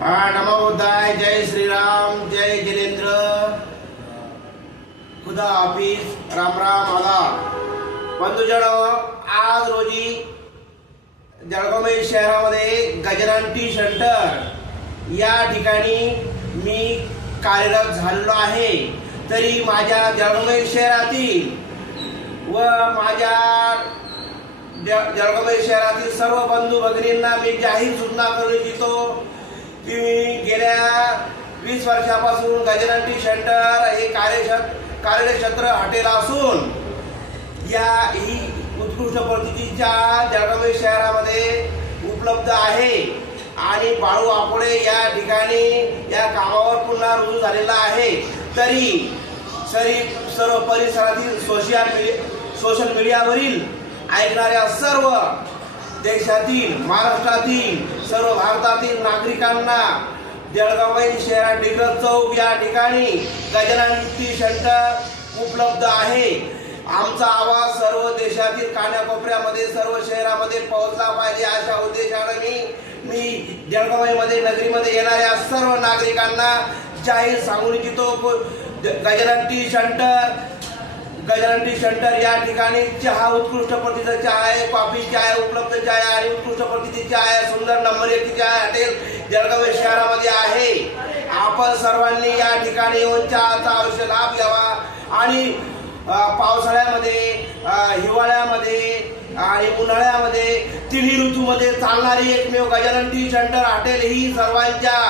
नमो बुद्धाय, जय श्रीराम, जय जिनेंद्र, खुदा ऑफिस, राम राम आदाब. बंधुजन, आज रोजी जळगाव शहरामध्ये गजानन टी सेंटर या ठिकाणी मी कार्यरत झालेलो आहे. तरी माझ्या जळगाव शहरातील व माझ्या जळगाव शहरातील सर्व बंधू भगिनींना मी जाहीर सूचना करू इच्छितो की गेल्या 20 वर्षापासून गजानन टी सेंटर हे कार्यक्षेत्र हॉटेल असून ही उत्कृष्ट पद्धतीच्या जळगाव शहरामध्ये उपलब्ध आहे आणि बाळू आपोडे या ठिकाणी या कामावर पुन्हा रुजू झालेला आहे. तरी सर्व परिसरातील सोशल मीडियावरील ऐकणाऱ्या सर्व देशातील, महाराष्ट्रातील, सर्व भारतातील नागरिकांना जळगाव शहरात डिग्रज चौक या ठिकाणी गजानन टी सेंटर उपलब्ध आहे. आमचा आवाज सर्व देशातील कानाकोपऱ्यामध्ये, सर्व शहरामध्ये पोहोचला पाहिजे अशा उद्देशाने मी जळगावमध्ये नगरीमध्ये येणाऱ्या सर्व नागरिकांना जाहीर सांगू इच्छितो. गजानन टी सेंटर या ठिकाणी चहा, उत्कृष्ट प्रतीचा चहा आहे, कॉफी चहा, उपलब्ध चहा आणि उत्कृष्ट प्रतीची चहा आहे. सुंदर नंबर 1 चहा हॉटेल जळगाव शहरामध्ये आहे. आपण सर्वांनी या ठिकाणी येऊन चहाचा अवश्य लाभ घ्यावा आणि पावसाळ्यामध्ये, हिवाळ्यामध्ये आणि उन्हाळ्यामध्ये तिन्ही ऋतूमध्ये चालणारी एकमेव गजानन टी सेंटर हॉटेल ही सर्वांच्या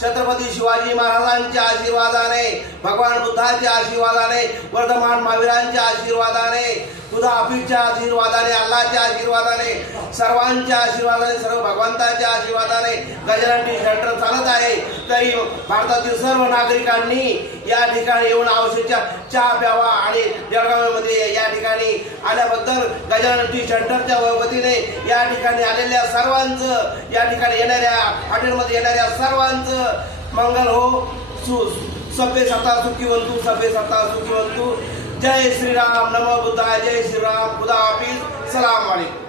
छत्रपती शिवाजी महाराजांच्या आशीर्वादाने, भगवान बुद्धाच्या आशीर्वादाने, वर्धमान महावीरांच्या आशीर्वादाने, खुदा हाफिजच्या आशीर्वादाने, अल्लाहच्या आशीर्वादाने, सर्वांच्या आशीर्वादाने, सर्व भगवंताच्या आशीर्वादाने गजानन टी सेंटर चालत आहे. तरी भारतातील सर्व नागरिकांनी या ठिकाणी येऊन आवश्यक चहा प्यावा आणि जळगावमध्ये या ठिकाणी आल्याबद्दल गजानन टी सेंटरच्या वतीने या ठिकाणी आलेल्या सर्वांचं, या ठिकाणी येणाऱ्या हॉटेलमध्ये येणाऱ्या सर्वांचं मंगल हो. सबे सता सुखीवंतु, सबे सता सुखीवंतु. जय श्रीराम, नमो बुद्धाय, जय श्रीराम, खुदा हाफिज, सलाम वालेकुम.